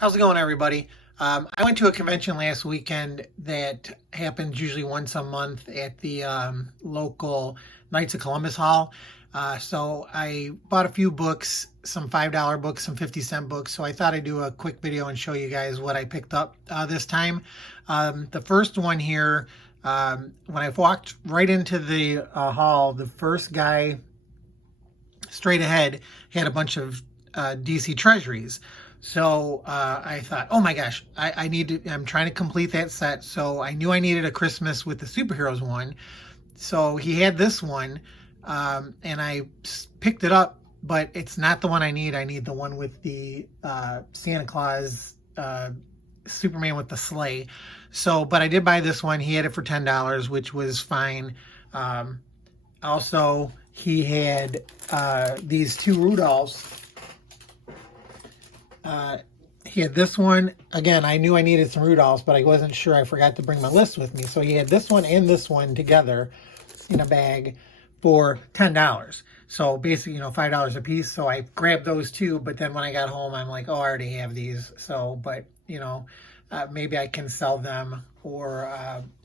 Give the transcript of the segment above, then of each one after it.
How's it going, everybody? I went to a convention last weekend that happens usually once a month at the local Knights of Columbus Hall. So I bought a few books, some $5 books, some 50-cent books. So I thought I'd do a quick video and show you guys what I picked up this time. The first one here, when I walked right into the hall, the first guy straight ahead had a bunch of DC Treasuries. So I thought, oh my gosh, I need to, I'm trying to complete that set. So I knew I needed a Christmas with the superheroes one. So he had this one, and I picked it up, but it's not the one I need. I need the one with the Santa Claus, Superman with the sleigh. So, but I did buy this one. He had it for $10, which was fine. Also, he had these two Rudolphs. He had this one. Again, I knew I needed some Rudolphs, but I wasn't sure. I forgot to bring my list with me. So he had this one and this one together in a bag for $10. So basically, $5 a piece. So I grabbed those two, but then when I got home, I'm like, oh, I already have these. So, but maybe I can sell them, or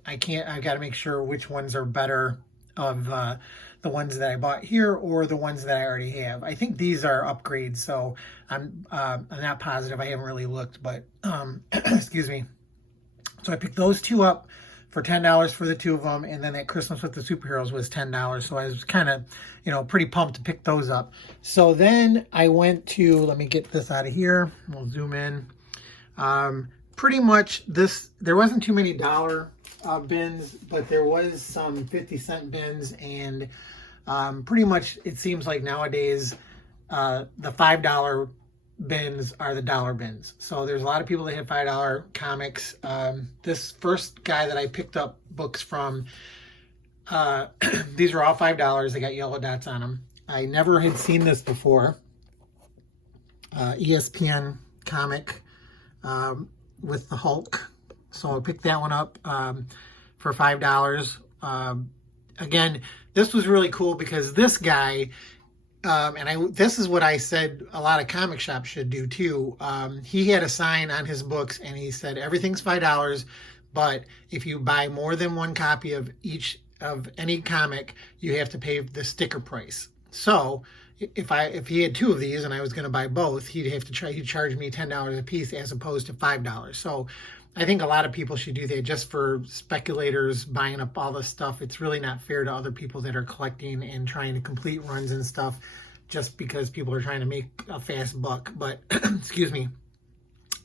I can't. I've got to make sure which ones are better of the ones that I bought here or the ones that I already have. I think these are upgrades, so I'm not positive. I haven't really looked, but excuse me. So I picked those two up for $10 for the two of them, and then that Christmas with the superheroes was $10. So I was kind of, pretty pumped to pick those up. So then I went to, let me get this out of here. We'll zoom in. Pretty much this, there wasn't too many dollar bins, but there was some 50-cent bins, and pretty much it seems like nowadays the $5 bins are the dollar bins. So there's a lot of people that have $5 comics. This first guy that I picked up books from, these were all $5. They got yellow dots on them. I never had seen this before. ESPN comic with the Hulk. So I picked that one up for $5. Again, this was really cool because this guy, this is what I said a lot of comic shops should do too. He had a sign on his books and he said, everything's $5, but if you buy more than one copy of any comic, you have to pay the sticker price. So if he had two of these and I was going to buy both, he'd charge me $10 a piece as opposed to $5. So I think a lot of people should do that just for speculators buying up all this stuff. It's really not fair to other people that are collecting and trying to complete runs and stuff just because people are trying to make a fast buck. But, excuse me.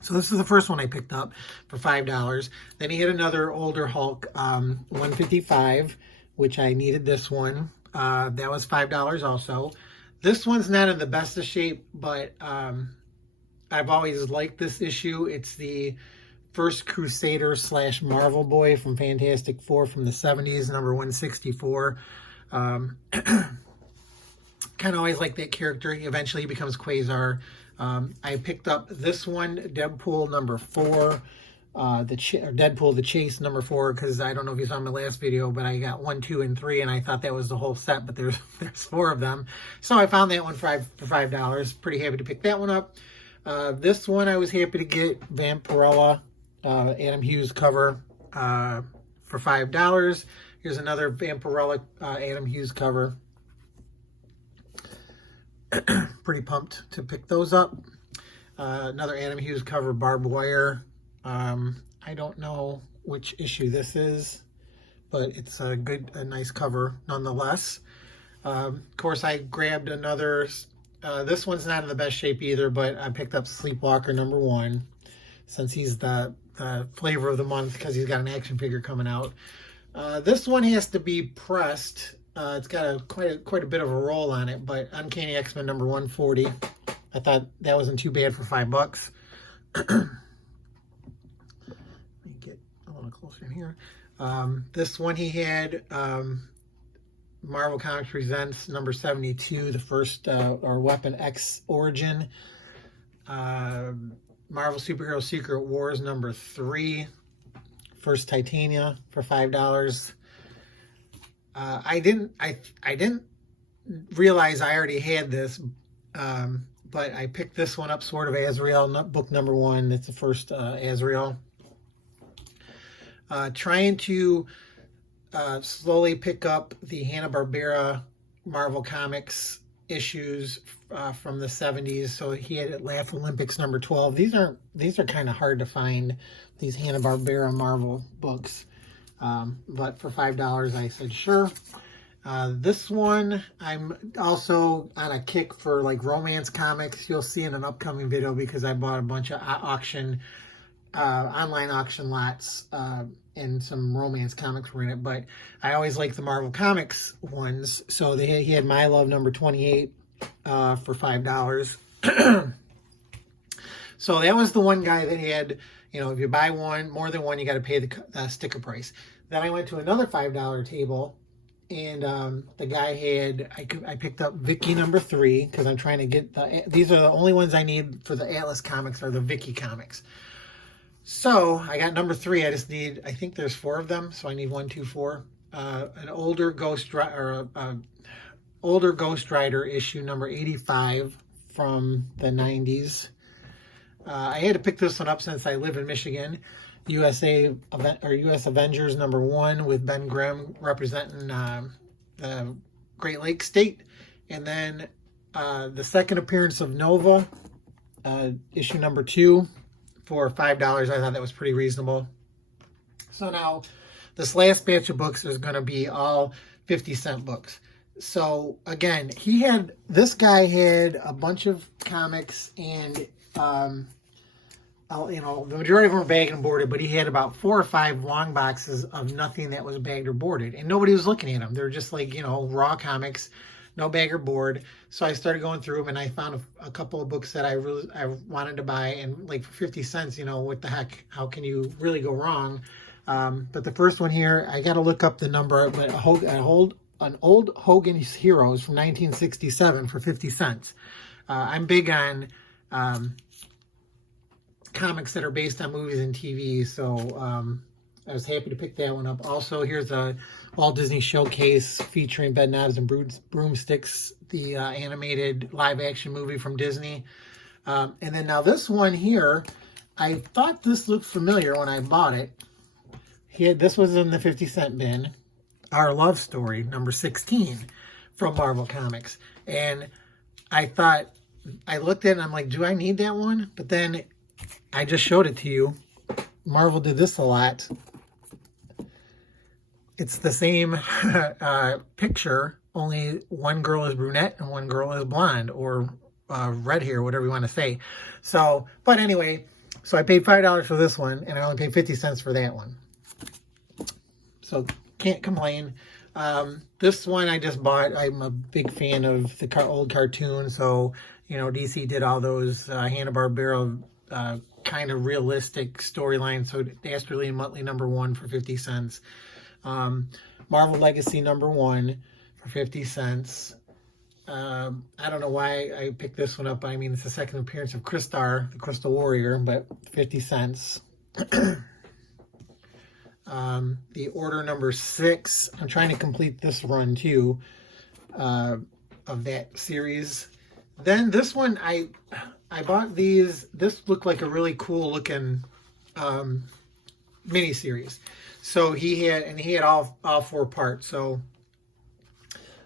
So this is the first one I picked up for $5. Then he had another older Hulk, 155, which I needed this one. That was $5 also. This one's not in the best of shape, but I've always liked this issue. It's the First Crusader / Marvel Boy from Fantastic Four from the 70s, number 164. Kind of always like that character. Eventually he becomes Quasar. I picked up this one, Deadpool number 4, Deadpool the Chase number 4, because I don't know if you saw my last video, but I got 1, 2, and 3, and I thought that was the whole set, but there's 4 of them. So I found that one for $5. Pretty happy to pick that one up. This one I was happy to get, Vampirella. Adam Hughes cover for $5. Here's another Vampirella Adam Hughes cover. Pretty pumped to pick those up. Another Adam Hughes cover, Barbed Wire. I don't know which issue this is, but it's a nice cover nonetheless. Of course, I grabbed another. This one's not in the best shape either, but I picked up Sleepwalker number 1 since he's the flavor of the month because he's got an action figure coming out. This one has to be pressed. It's got quite a bit of a roll on it, but Uncanny X-Men number 140. I thought that wasn't too bad for $5. Let me get a little closer in here. This one he had Marvel Comics Presents number 72, the first or Weapon X Origin. Marvel Superhero Secret Wars number 3, first Titania for $5. I didn't realize I already had this, but I picked this one up, Sword of Azrael, book number 1. That's the first Azrael. Trying to slowly pick up the Hanna-Barbera Marvel Comics issues from the 70s. So he had Laugh Olympics number 12. These are kind of hard to find, these Hanna-Barbera Marvel books. But for $5, I said sure. This one, I'm also on a kick for like romance comics. You'll see in an upcoming video because I bought a bunch of online auction lots, and some romance comics were in it. But I always like the Marvel Comics ones. So he had My Love number 28 for $5. So that was the one guy that had, if you buy more than one, you got to pay the sticker price. Then I went to another $5 table, and the guy had, I picked up Vicky number 3 because I'm trying to get these are the only ones I need for the Atlas comics, are the Vicky comics. So I got number 3. I just need, I think there's 4 of them, so I need 1, 2, 4. An older Ghost Rider issue number 85 from the 90s. I had to pick this one up since I live in Michigan. US Avengers number 1 with Ben Grimm representing the Great Lakes State, and then the second appearance of Nova, issue number 2 for $5. I thought that was pretty reasonable. So now this last batch of books is going to be all 50-cent books. So again, this guy had a bunch of comics, and the majority of them were bagged and boarded, but he had about 4 or 5 long boxes of nothing that was bagged or boarded, and nobody was looking at them. They were just like, raw comics, no bag or board. So I started going through them, and I found a couple of books that I wanted to buy, and like for 50 cents, what the heck? How can you really go wrong? But the first one here, I got to look up the number, but an old Hogan's Heroes from 1967 for 50 cents. I'm big on comics that are based on movies and TV, so I was happy to pick that one up. Also, here's a Walt Disney Showcase featuring Bedknobs and Broomsticks, the animated live-action movie from Disney. And then now this one here, I thought this looked familiar when I bought it. This was in the 50-cent bin. Our Love Story, number 16 from Marvel Comics. And I thought, I looked at it and I'm like, do I need that one? But then I just showed it to you. Marvel did this a lot. It's the same picture, only one girl is brunette and one girl is blonde, or red hair, whatever you want to say. So, but anyway, so I paid $5 for this one, and I only paid 50 cents for that one. So can't complain. This one I just bought. I'm a big fan of the old cartoon, so DC did all those Hanna-Barbera kind of realistic storylines. So Dastardly and Muttley number 1 for 50 cents. Marvel Legacy number 1 for 50 cents. I don't know why I picked this one up. I mean, it's the second appearance of Crystar, the Crystal Warrior, but 50 cents. The Order number 6. I'm trying to complete this run too, of that series. Then this one, I bought these. This looked like a really cool looking miniseries. So he had all 4 parts. So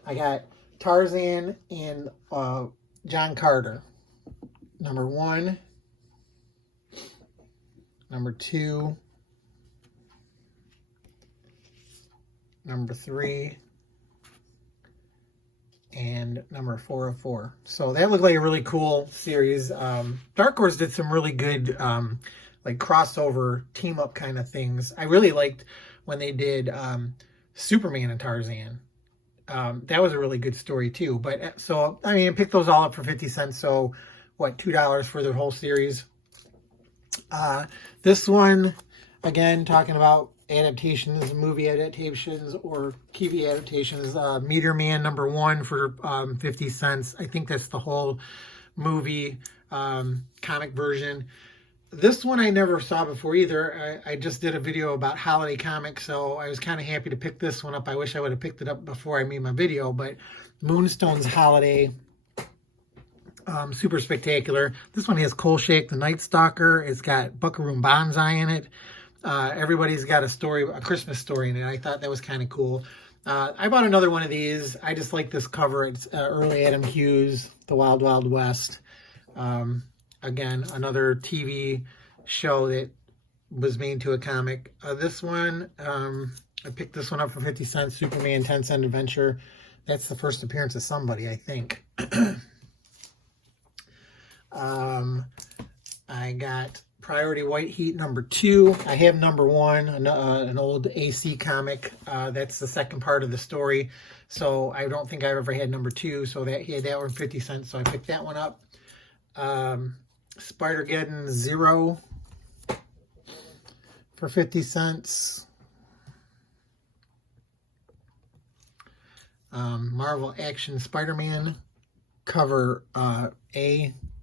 I got Tarzan and John Carter. Number 1, number 2, number 3, and number 404. So that looked like a really cool series. Dark Horse did some really good like crossover team up kind of things. I really liked when they did Superman and Tarzan. That was a really good story too. But so I mean, I picked those all up for 50 cents. So what, $2 for the whole series. This one, again, talking about adaptations, movie adaptations or TV adaptations. Meteor Man number 1 for 50 cents. I think that's the whole movie comic version. This one I never saw before either. I just did a video about holiday comics, so I was kind of happy to pick this one up. I wish I would have picked it up before I made my video, but Moonstone's Holiday super spectacular. This one has Kolchak the Night Stalker. It's got Buckaroo Banzai in it. Everybody's got a story, a Christmas story in it. I thought that was kind of cool. I bought another one of these. I just like this cover. It's early Adam Hughes, The Wild Wild West. Again, another TV show that was made into a comic. This one, I picked this one up for 50 cents, Superman 10-Cent Adventure. That's the first appearance of somebody, I think. I got Priority White Heat #2. I have #1, an old AC comic. That's the second part of the story. So I don't think I've ever had #2. So that he had that one 50 cents. So I picked that one up. Spider-Geddon 0 for 50 cents. Marvel Action Spider-Man cover a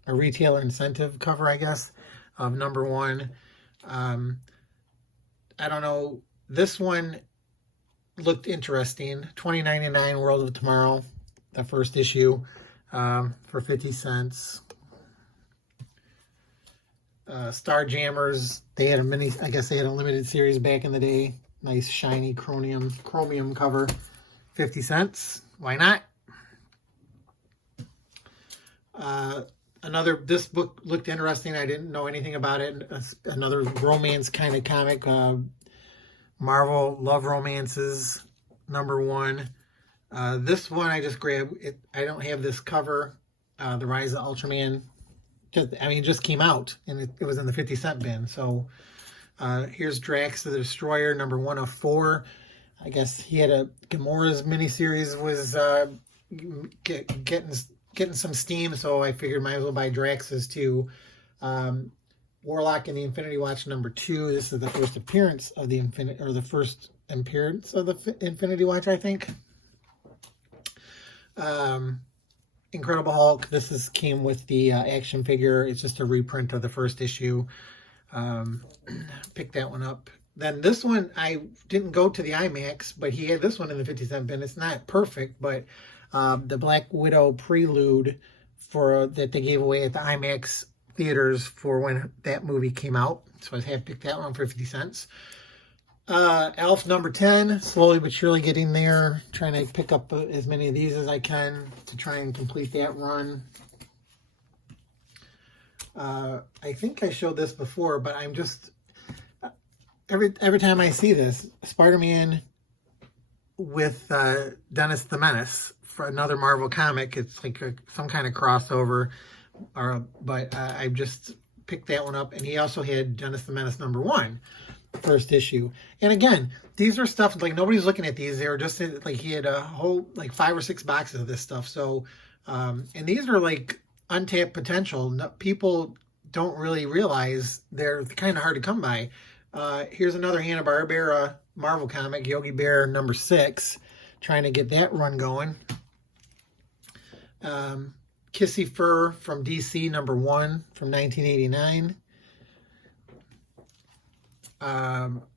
retailer incentive cover, I guess, of #1. I don't know. This one looked interesting. $20.99 World of Tomorrow, the first issue, for 50 cents. Starjammers, they had a mini, I guess they had a limited series back in the day. Nice shiny chromium cover, 50 cents. Why not? This book looked interesting. I didn't know anything about it. Another romance kind of comic. Marvel Love Romances, #1. This one I just grabbed. I don't have this cover. The Rise of Ultraman. It just came out, and it was in the 50 cent bin. So here's Drax the Destroyer, #1 of 4. I guess he had Gamora's miniseries was getting some steam, so I figured might as well buy Drax's too. Warlock and the Infinity Watch #2. This is the first appearance of the Infinity Watch, I think. Incredible Hulk. This came with the action figure. It's just a reprint of the first issue. Pick that one up. Then this one, I didn't go to the IMAX, but he had this one in the 50 cent bin. It's not perfect, but the Black Widow Prelude that they gave away at the IMAX theaters for when that movie came out. So I had to pick that one for 50 cents. Elf #10, slowly but surely getting there. Trying to pick up as many of these as I can to try and complete that run. I think I showed this before, but I'm just... Every time I see this, Spider-Man with Dennis the Menace for another Marvel comic, it's like some kind of crossover. But I just picked that one up, and he also had Dennis the Menace #1, first issue. And again, these are stuff like nobody's looking at these. They were just like he had a whole 5 or 6 boxes of this stuff. So, and these are like untapped potential. People don't really realize they're kind of hard to come by. Here's another Hanna-Barbera Marvel comic, Yogi Bear #6, trying to get that run going. Kissy Fur from DC #1 from 1989.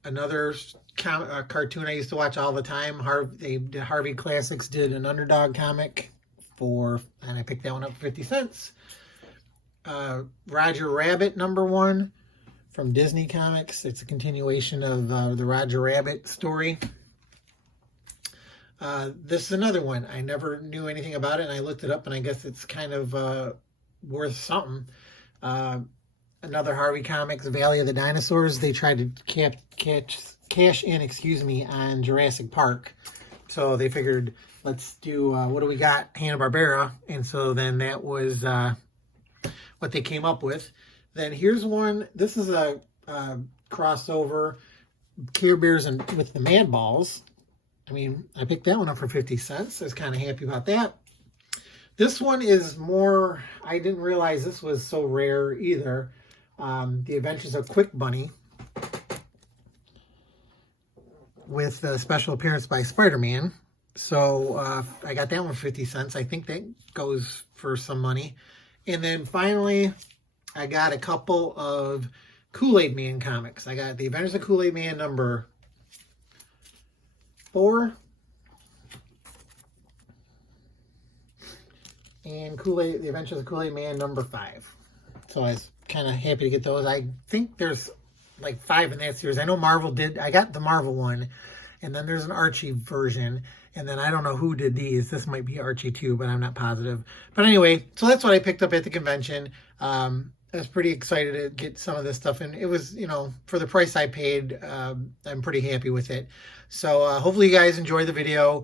Another cartoon I used to watch all the time. Harvey Classics did an Underdog comic and I picked that one up for 50 cents. Roger Rabbit #1 from Disney Comics. It's a continuation of the Roger Rabbit story. This is another one. I never knew anything about it, and I looked it up, and I guess it's kind of worth something. Another Harvey Comics, Valley of the Dinosaurs. They tried to cash in, on Jurassic Park. So they figured, let's do, what do we got? Hanna-Barbera. And so then that was what they came up with. Then here's one. This is a crossover, Care Bears with the Mad Balls. I picked that one up for 50 cents. I was kind of happy about that. This one is more, I didn't realize this was so rare either. The Adventures of Quick Bunny with a special appearance by Spider-Man. So I got that one for 50 cents. I think that goes for some money. And then finally, I got a couple of Kool-Aid Man comics. I got the Adventures of Kool-Aid Man #4. and Kool-Aid, The Adventures of Kool-Aid Man #5. So I was kind of happy to get those. I think there's like 5 in that series. I know Marvel did. I got the Marvel one, and then there's an Archie version, and then I don't know who did these. This might be Archie too, but I'm not positive. But anyway, so that's what I picked up at the convention. I was pretty excited to get some of this stuff, and it was, you know, for the price I paid, I'm pretty happy with it. So hopefully you guys enjoyed the video.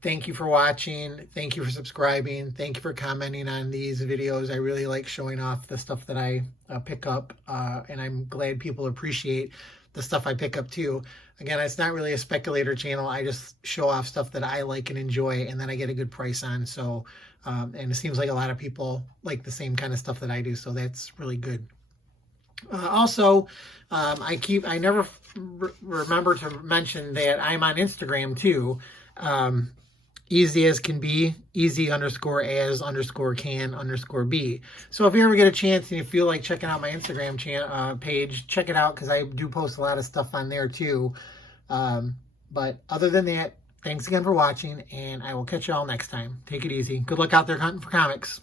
Thank you for watching. Thank you for subscribing. Thank you for commenting on these videos. I really like showing off the stuff that I pick up, and I'm glad people appreciate the stuff I pick up too. Again, it's not really a speculator channel. I just show off stuff that I like and enjoy, and then I get a good price on. So, and it seems like a lot of people like the same kind of stuff that I do, so that's really good. Also, I never remember to mention that I'm on Instagram too. Easy as can be, easy_as_can_be. So if you ever get a chance and you feel like checking out my Instagram page, check it out, because I do post a lot of stuff on there too. But other than that, thanks again for watching, and I will catch you all next time. Take it easy. Good luck out there hunting for comics.